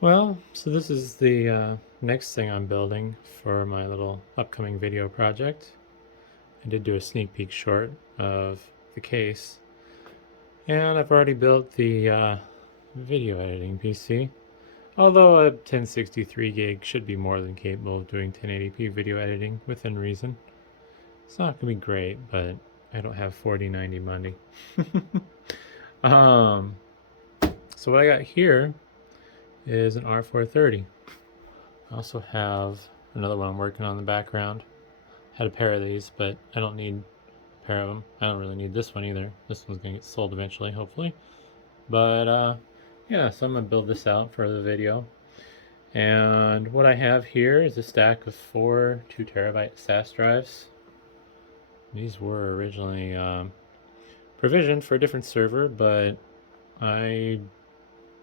Well, so this is the next thing I'm building for my little upcoming video project. I did do a sneak peek short of the case, and I've already built the video editing PC. Although a 1063 gig should be more than capable of doing 1080p video editing within reason. It's not going to be great, but I don't have 4090 money. um, so what I got here is an R430. I also have another one I'm working on in the background. Had a pair of these, but I don't need a pair of them. I don't really need this one either. This one's gonna get sold eventually, hopefully. But yeah, so I'm gonna build this out for the video. And what I have here is a stack of 4 2TB SAS drives. These were originally provisioned for a different server, but I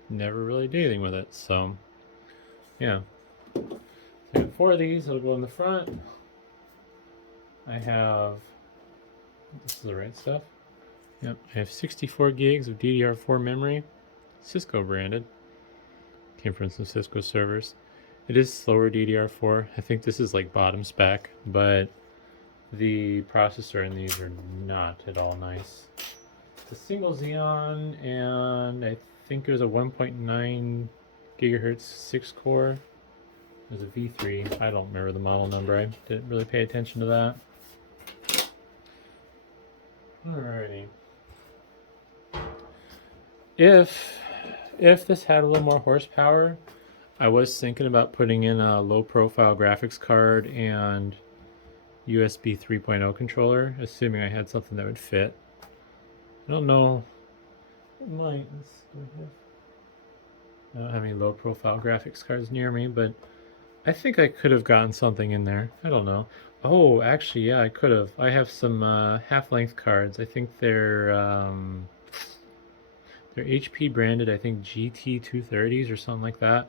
never really did anything with it. So yeah, I got 4 of these. That'll go in the front. I have, this is the right stuff. Yep, I have 64 gigs of DDR4 memory, Cisco branded. Came from some Cisco servers. It is slower DDR4. I think this is like bottom spec, but the processor in these are not at all nice. It's a single Xeon, and I think it was a 1.9 gigahertz 6 core. There's a V3. I don't remember the model number. I didn't really pay attention to that. Alrighty. If this had a little more horsepower, I was thinking about putting in a low profile graphics card and USB 3.0 controller, assuming I had something that would fit. I don't know. It might. I don't have any low profile graphics cards near me, but I think I could have gotten something in there. I don't know. Oh, actually, yeah, I could have. I have some half-length cards. I think they're HP branded. I think GT 230s or something like that.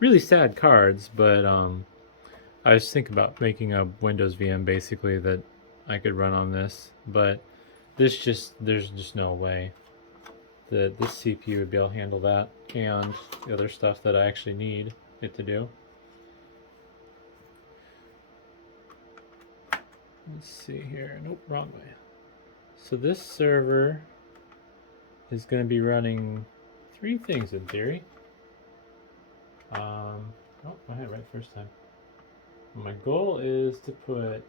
Really sad cards, but I was thinking about making a Windows VM basically that I could run on this, but there's just no way that this CPU would be able to handle that and the other stuff that I actually need it to do. Let's see here. Nope, wrong way. So this server is going to be running 3 things in theory. Oh, I had it right first time. My goal is to put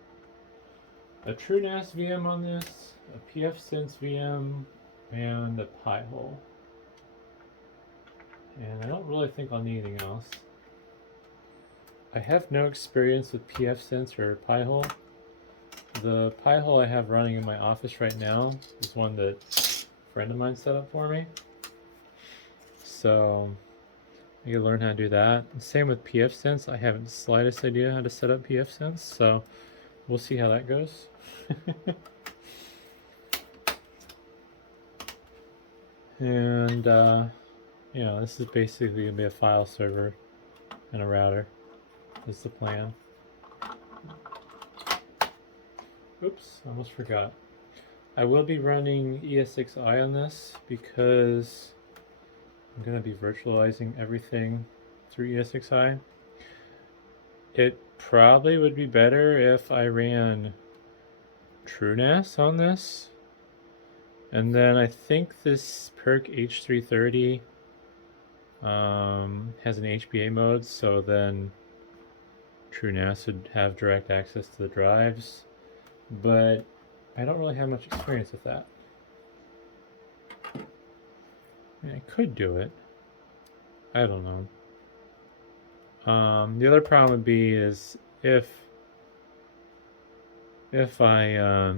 a TrueNAS VM on this, a pfSense VM, and a PiHole. And I don't really think I'll need anything else. I have no experience with pfSense or PiHole. The PiHole I have running in my office right now is one that a friend of mine set up for me. So I gotta learn how to do that. And same with pfSense. I haven't the slightest idea how to set up pfSense, so we'll see how that goes. And this is basically gonna be a file server and a router. Is the plan. Oops, almost forgot. I will be running esxi on this because I'm going to be virtualizing everything through esxi. It probably would be better if I ran TrueNAS on this. And then I think this Perc H330 has an HBA mode, so then TrueNAS would have direct access to the drives. But I don't really have much experience with that. I mean, I could do it. I don't know. The other problem would be is if I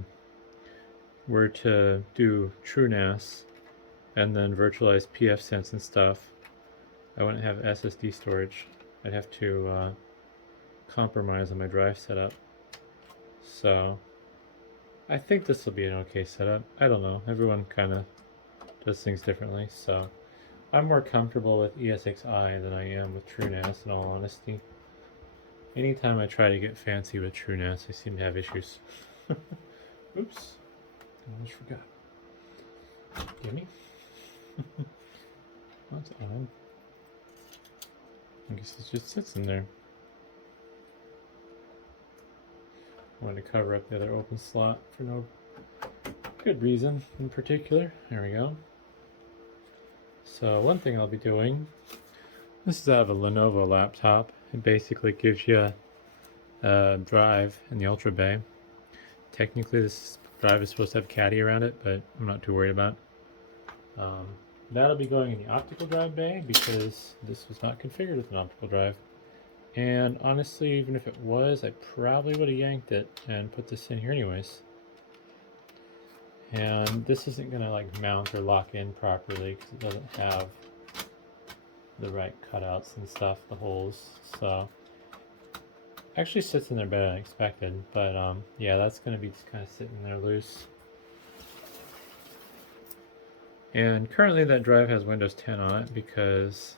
were to do TrueNAS and then virtualize pfSense and stuff, I wouldn't have SSD storage. I'd have to compromise on my drive setup. So I think this will be an okay setup. I don't know. Everyone kind of does things differently, so I'm more comfortable with esxi than I am with TrueNAS, in all honesty. Anytime I try to get fancy with TrueNAS, I seem to have issues. Oops. I almost forgot. Gimme. That's on. I guess it just sits in there. I wanted to cover up the other open slot for no good reason in particular. There we go. So one thing I'll be doing, this is out of a Lenovo laptop. It basically gives you a drive in the Ultra Bay. Technically this drive is supposed to have caddy around it, but I'm not too worried about it. That'll be going in the optical drive bay because this was not configured with an optical drive. And honestly, even if it was, I probably would have yanked it and put this in here anyways. And this isn't going to like mount or lock in properly because it doesn't have the right cutouts and stuff, the holes. So actually sits in there better than I expected, but yeah, that's going to be just kind of sitting there loose. And currently that drive has Windows 10 on it because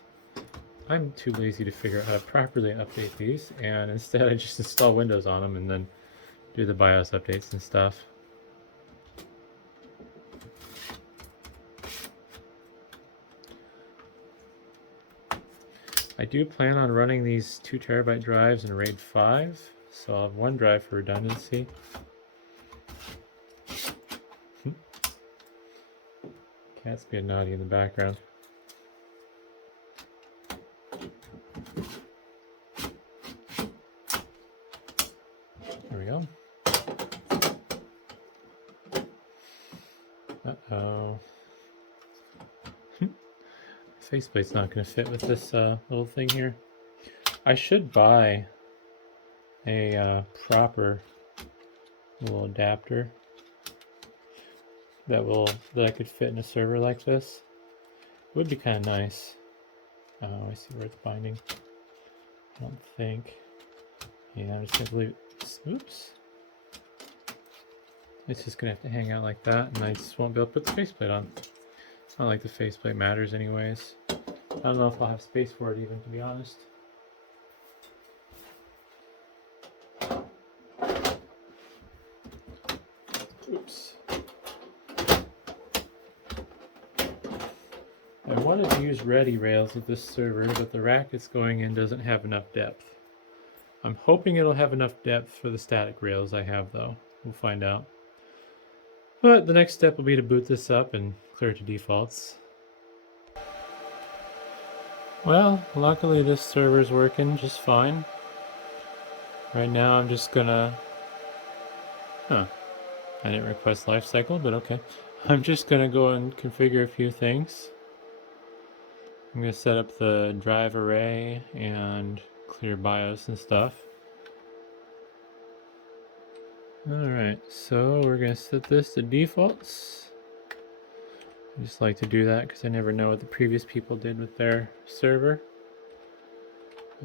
I'm too lazy to figure out how to properly update these, and instead I just install Windows on them and then do the BIOS updates and stuff. I do plan on running these 2 terabyte drives in RAID 5, so I'll have 1 drive for redundancy. Cat's being naughty in the background. There we go. Uh-oh. Faceplate's not going to fit with this little thing here. I should buy a proper little adapter that I could fit in a server like this. It would be kind of nice. Oh, I see where it's binding. I don't think. Yeah, I'm just gonna leave it. Oops. It's just gonna have to hang out like that, and I just won't be able to put the faceplate on. It's not like the faceplate matters anyways. I don't know if I'll have space for it even, to be honest. Oops. I wanted to use ready rails with this server, but the rack it's going in doesn't have enough depth. I'm hoping it'll have enough depth for the static rails I have, though. We'll find out. But the next step will be to boot this up and clear it to defaults. Well, luckily this server's working just fine. Right now I'm just gonna... I didn't request lifecycle, but okay. I'm just gonna go and configure a few things. I'm gonna set up the drive array and clear BIOS and stuff. Alright, so we're gonna set this to defaults. I just like to do that because I never know what the previous people did with their server.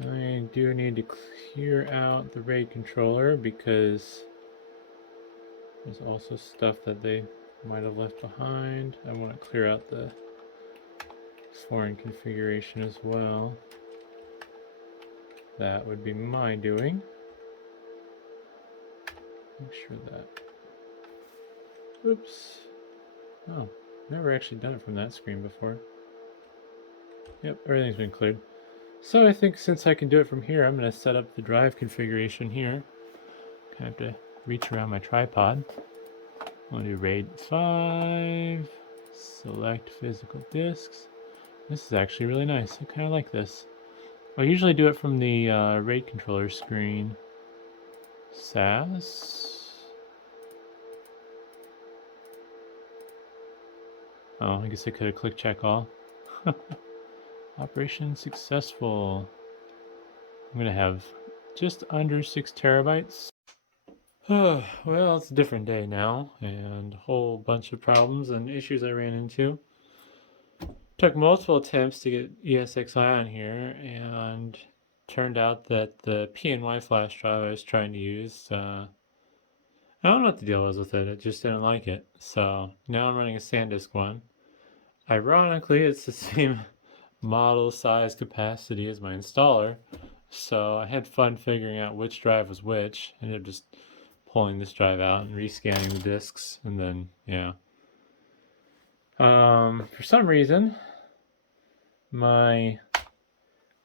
I do need to clear out the RAID controller because there's also stuff that they might have left behind. I want to clear out the foreign configuration as well. That would be my doing. Make sure that... Oops. Oh, never actually done it from that screen before. Yep, everything's been cleared. So I think since I can do it from here, I'm going to set up the drive configuration here. I have to reach around my tripod. I'm going to do RAID 5, select physical disks. This is actually really nice. I kind of like this. I usually do it from the RAID controller screen. SAS. Oh, I guess I could have clicked check all. Operation successful. I'm going to have just under 6 terabytes. Well, it's a different day now, and a whole bunch of problems and issues I ran into. Took multiple attempts to get esxi on here, and turned out that the PNY flash drive I was trying to use, I don't know what the deal was with it. It just didn't like it. So now I'm running a SanDisk one. Ironically, it's the same model, size, capacity as my installer. So I had fun figuring out which drive was which. I ended up just pulling this drive out and rescanning the disks, and then yeah. For some reason, my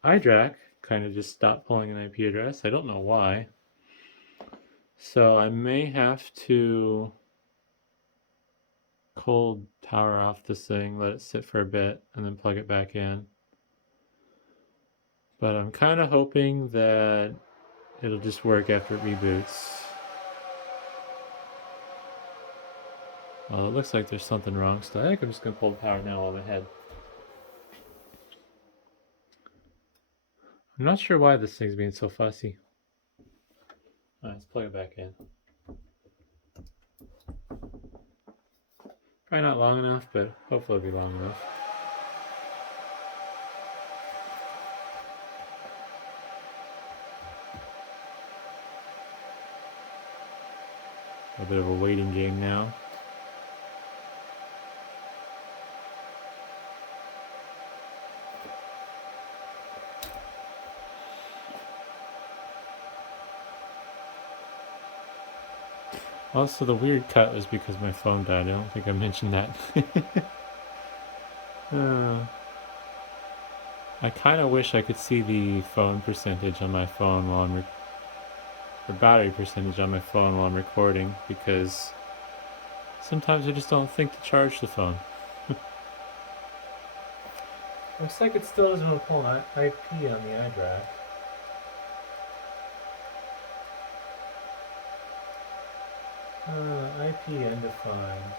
iDRAC kind of just stopped pulling an IP address. I don't know why. So I may have to cold power off this thing, let it sit for a bit, and then plug it back in. But I'm kind of hoping that it'll just work after it reboots. Well, it looks like there's something wrong, so I think I'm just going to pull the power now while I'm ahead. I'm not sure why this thing's being so fussy. Alright, let's plug it back in. Probably not long enough, but hopefully it'll be long enough. A bit of a waiting game now. Also, the weird cut was because my phone died. I don't think I mentioned that. I kind of wish I could see the phone percentage on my phone while I'm or battery percentage on my phone while I'm recording, because sometimes I just don't think to charge the phone. Looks like it still doesn't want to pull an IP on the iDrive. IP undefined.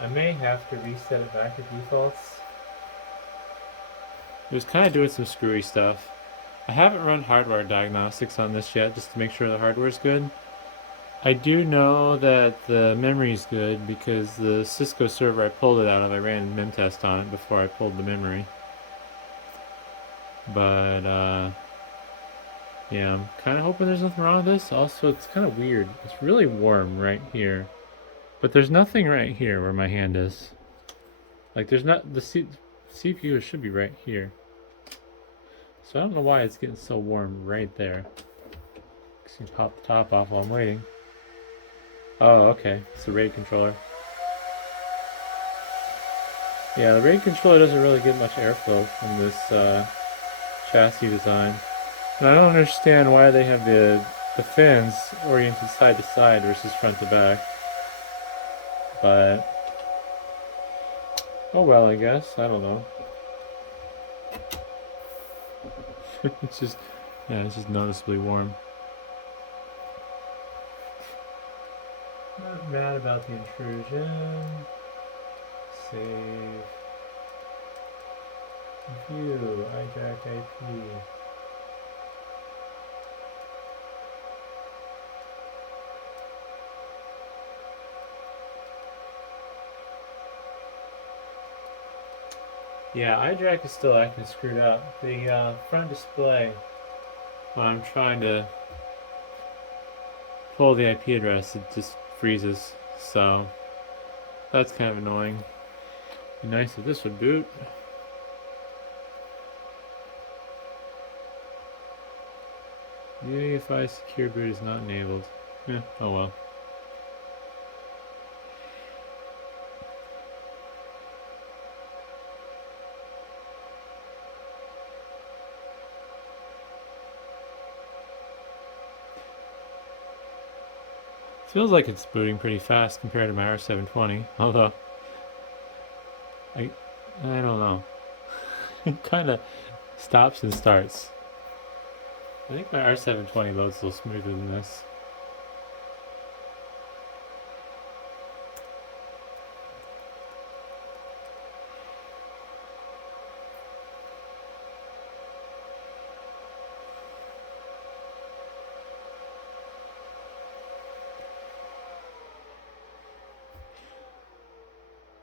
I may have to reset it back to defaults. It was kind of doing some screwy stuff. I haven't run hardware diagnostics on this yet, just to make sure the hardware's good. I do know that the memory's good because the Cisco server I pulled it out of, I ran a memtest on it before I pulled the memory. But yeah, I'm kind of hoping there's nothing wrong with this. Also, it's kind of weird. It's really warm right here, but there's nothing right here where my hand is. Like, there's not, the CPU should be right here. So I don't know why it's getting so warm right there. Just gonna pop the top off while I'm waiting. Oh, okay. It's the RAID controller. Yeah, the RAID controller doesn't really get much airflow from this chassis design. And I don't understand why they have the fins oriented side to side versus front to back. But oh well, I guess. I don't know. It's just, yeah, it's just noticeably warm. Not mad about the intrusion. Save. View. iJack IP. Yeah, iJack is still acting screwed up. The front display, when I'm trying to pull the IP address, it just freezes. So that's kind of annoying. Be nice if this would boot. UEFI secure boot is not enabled. Yeah, oh well. Feels like it's booting pretty fast compared to my R720, although I don't know. It kind of stops and starts. I think my R720 loads a little smoother than this.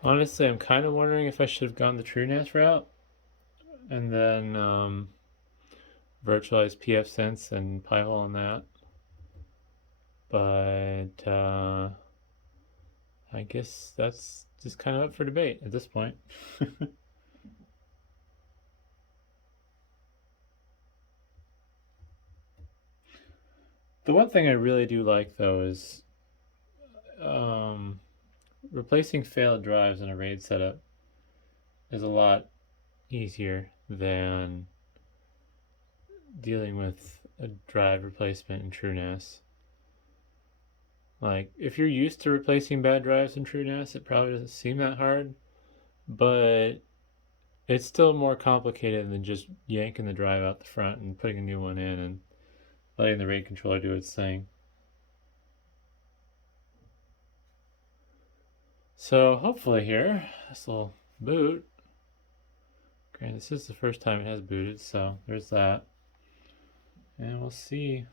Honestly, I'm kind of wondering if I should have gone the TrueNAS route and then virtualized pfSense and PiHole on that. But I guess that's just kind of up for debate at this point. The one thing I really do like, though, is replacing failed drives in a RAID setup is a lot easier than dealing with a drive replacement in TrueNAS. Like, if you're used to replacing bad drives in TrueNAS, it probably doesn't seem that hard, but it's still more complicated than just yanking the drive out the front and putting a new one in and letting the RAID controller do its thing. So hopefully here, this will boot. Granted, this is the first time it has booted, so there's that. And we'll see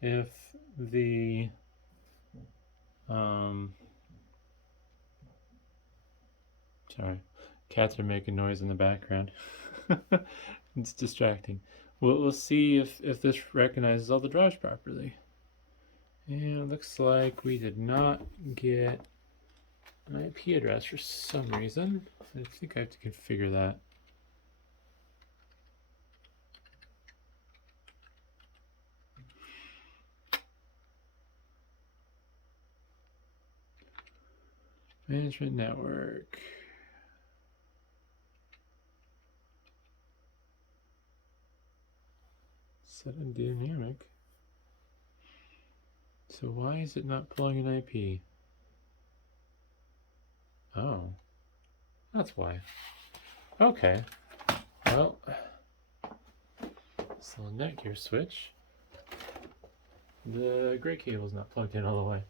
if the sorry, cats are making noise in the background. It's distracting. We'll see if this recognizes all the drives properly. And it looks like we did not get an IP address for some reason. I think I have to configure that. Management network. Set a dynamic. So why is it not pulling an IP? Oh, that's why. Okay. Well, this little netgear switch. The gray cable's not plugged in all the way.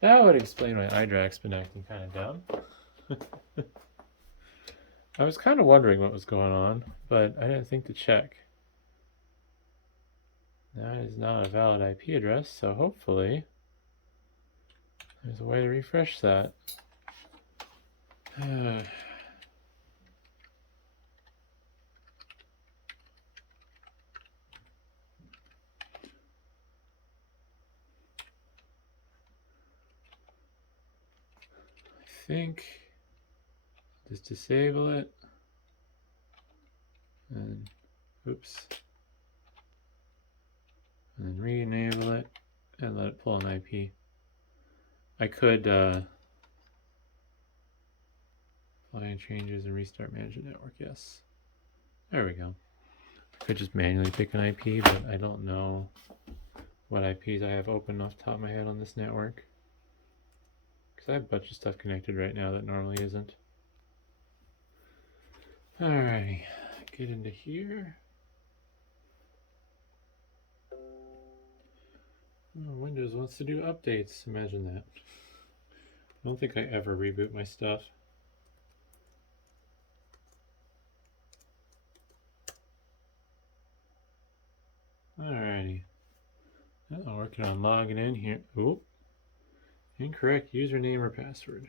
That would explain why iDRAC's been acting kind of dumb. I was kind of wondering what was going on, but I didn't think to check. That is not a valid IP address, so hopefully there's a way to refresh that. I think just disable it and oops, and then re-enable it and let it pull an IP. I could apply changes and restart management network. Yes, there we go. I could just manually pick an IP, but I don't know what IPs I have open off the top of my head on this network, because I have a bunch of stuff connected right now that normally isn't. Alrighty, get into here. Oh, Windows wants to do updates. Imagine that. I don't think I ever reboot my stuff. Alrighty. I'm working on logging in here. Oh, incorrect username or password.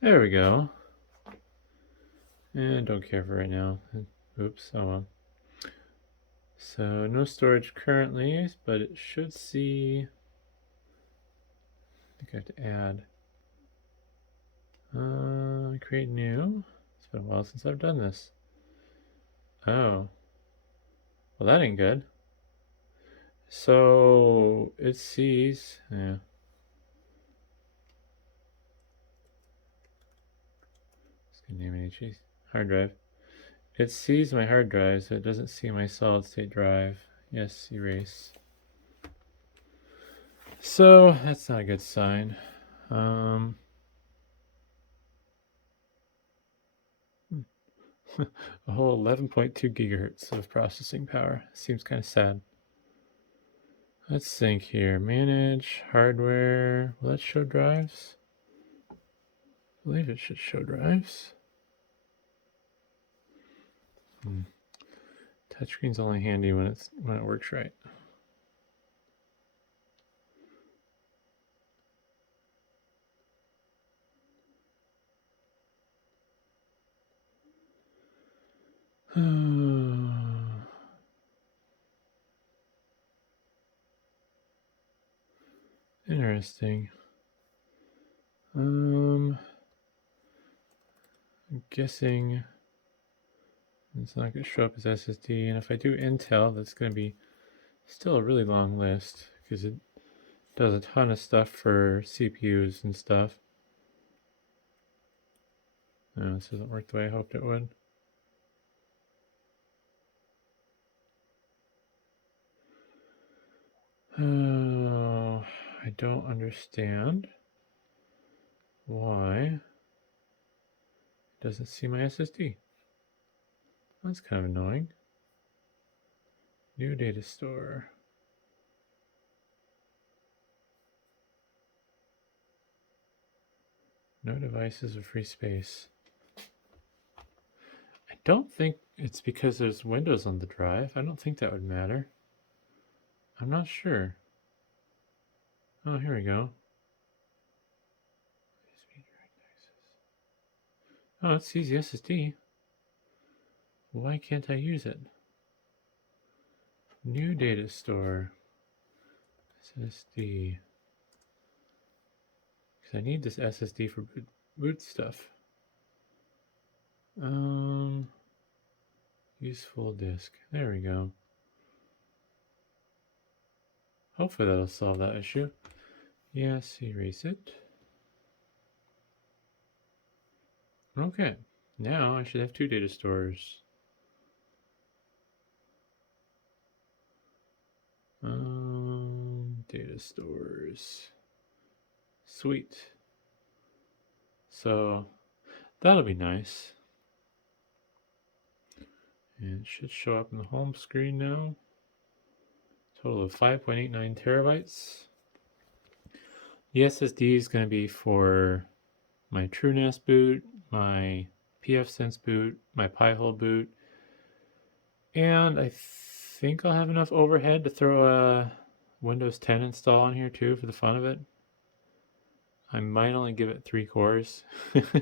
There we go. And don't care for right now. Oops, oh well. So no storage currently, but it should see. I think I have to add. Create new. It's been a while since I've done this. Oh. Well, that ain't good. So it sees, yeah. It's gonna name it HDDs. Hard drive. It sees my hard drive, so it doesn't see my solid state drive. Yes, erase. So that's not a good sign. A whole 11.2 gigahertz of processing power. Seems kind of sad. Let's think here. Manage hardware. Will that show drives? I believe it should show drives. Touchscreen's only handy when it works right. Interesting. I'm guessing it's not going to show up as SSD, and if I do Intel, that's going to be still a really long list because it Does a ton of stuff for CPUs and stuff. No, this doesn't work the way I hoped it would. Oh, I don't understand why it doesn't see my SSD. That's kind of annoying. New data store. No devices with free space. I don't think it's because there's Windows on the drive. I don't think that would matter. I'm not sure. Oh, here we go. Oh, it sees the SSD. Why can't I use it? New data store. SSD. Because I need this SSD for boot stuff. Useful disk. There we go. Hopefully that'll solve that issue. Yes, erase it. Okay, now I should have 2 data stores. Data stores. Sweet. So that'll be nice. And it should show up in the home screen now. Total of 5.89 terabytes. The SSD is going to be for my TrueNAS boot, my pfSense boot, my PiHole boot, and I think I'll have enough overhead to throw a Windows 10 install on here too for the fun of it. I might only give it 3 cores. This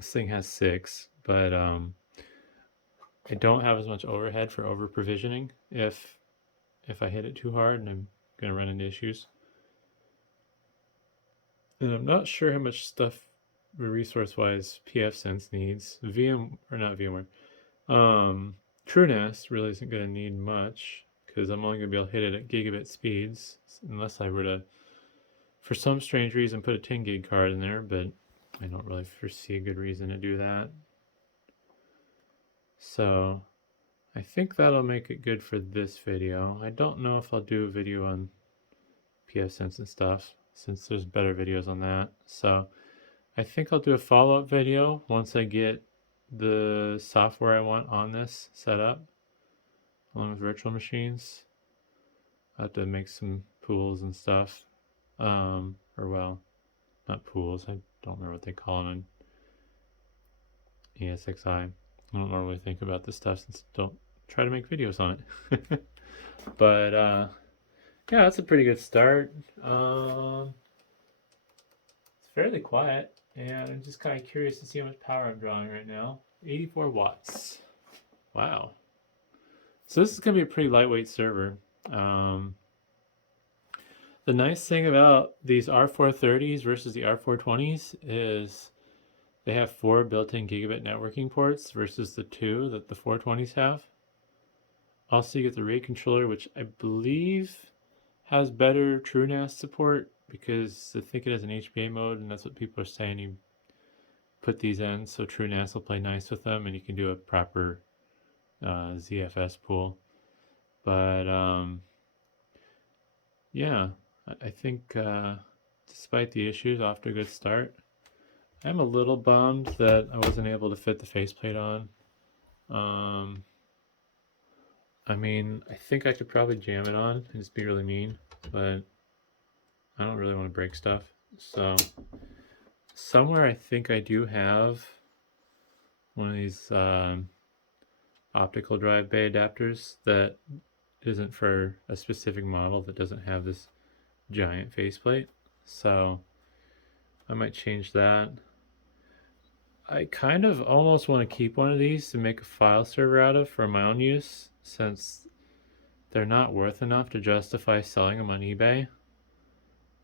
thing has 6, but I don't have as much overhead for over provisioning if I hit it too hard, and I'm going to run into issues. And I'm not sure how much stuff resource-wise pfSense needs. TrueNAS really isn't going to need much because I'm only going to be able to hit it at gigabit speeds unless I were to, for some strange reason, put a 10 gig card in there, but I don't really foresee a good reason to do that. So I think that'll make it good for this video. I don't know if I'll do a video on pfSense and stuff since there's better videos on that. So I think I'll do a follow-up video once I get the software I want on this set up along with virtual machines. I'll have to make some pools and stuff. Or well, not pools. I don't remember what they call them in esxi. I don't normally think about this stuff since I don't try to make videos on it. But yeah, that's a pretty good start. It's fairly quiet, and I'm just kind of curious to see how much power I'm drawing right now. 84 watts. Wow. So this is going to be a pretty lightweight server. The nice thing about these R430s versus the R420s is they have 4 built-in gigabit networking ports versus the 2 that the 420s have. Also, you get the RAID controller, which I believe has better TrueNAS support because I think it has an HBA mode, and that's what people are saying. You put these in, so TrueNAS will play nice with them, and you can do a proper ZFS pool. But yeah, I think despite the issues, off to a good start. I'm a little bummed that I wasn't able to fit the faceplate on. I mean, I think I could probably jam it on and just be really mean, but I don't really want to break stuff. So somewhere I think I do have one of these optical drive bay adapters that isn't for a specific model that doesn't have this giant faceplate. So I might change that. I kind of almost want to keep one of these to make a file server out of for my own use, since they're not worth enough to justify selling them on eBay.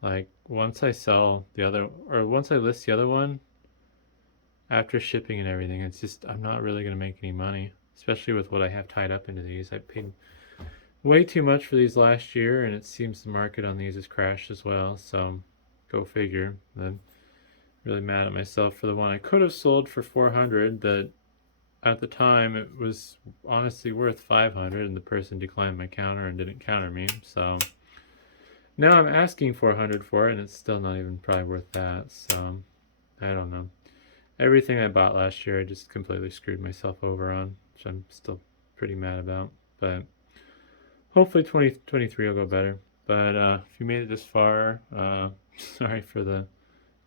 Like once I sell the other, or once I list the other one, after shipping and everything, it's just, I'm not really going to make any money, especially with what I have tied up into these. I paid way too much for these last year, and it seems the market on these has crashed as well, so go figure. I'm really mad at myself for the one I could have sold for 400 that at the time it was honestly worth 500, and the person declined my counter and didn't counter me, so now I'm asking 400 for it, and it's still not even probably worth that, so I don't know. Everything I bought last year I just completely screwed myself over on, which I'm still pretty mad about, but hopefully 2023 will go better. But if you made it this far, sorry for the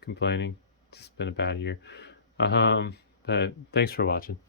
complaining. It's just been a bad year. But thanks for watching.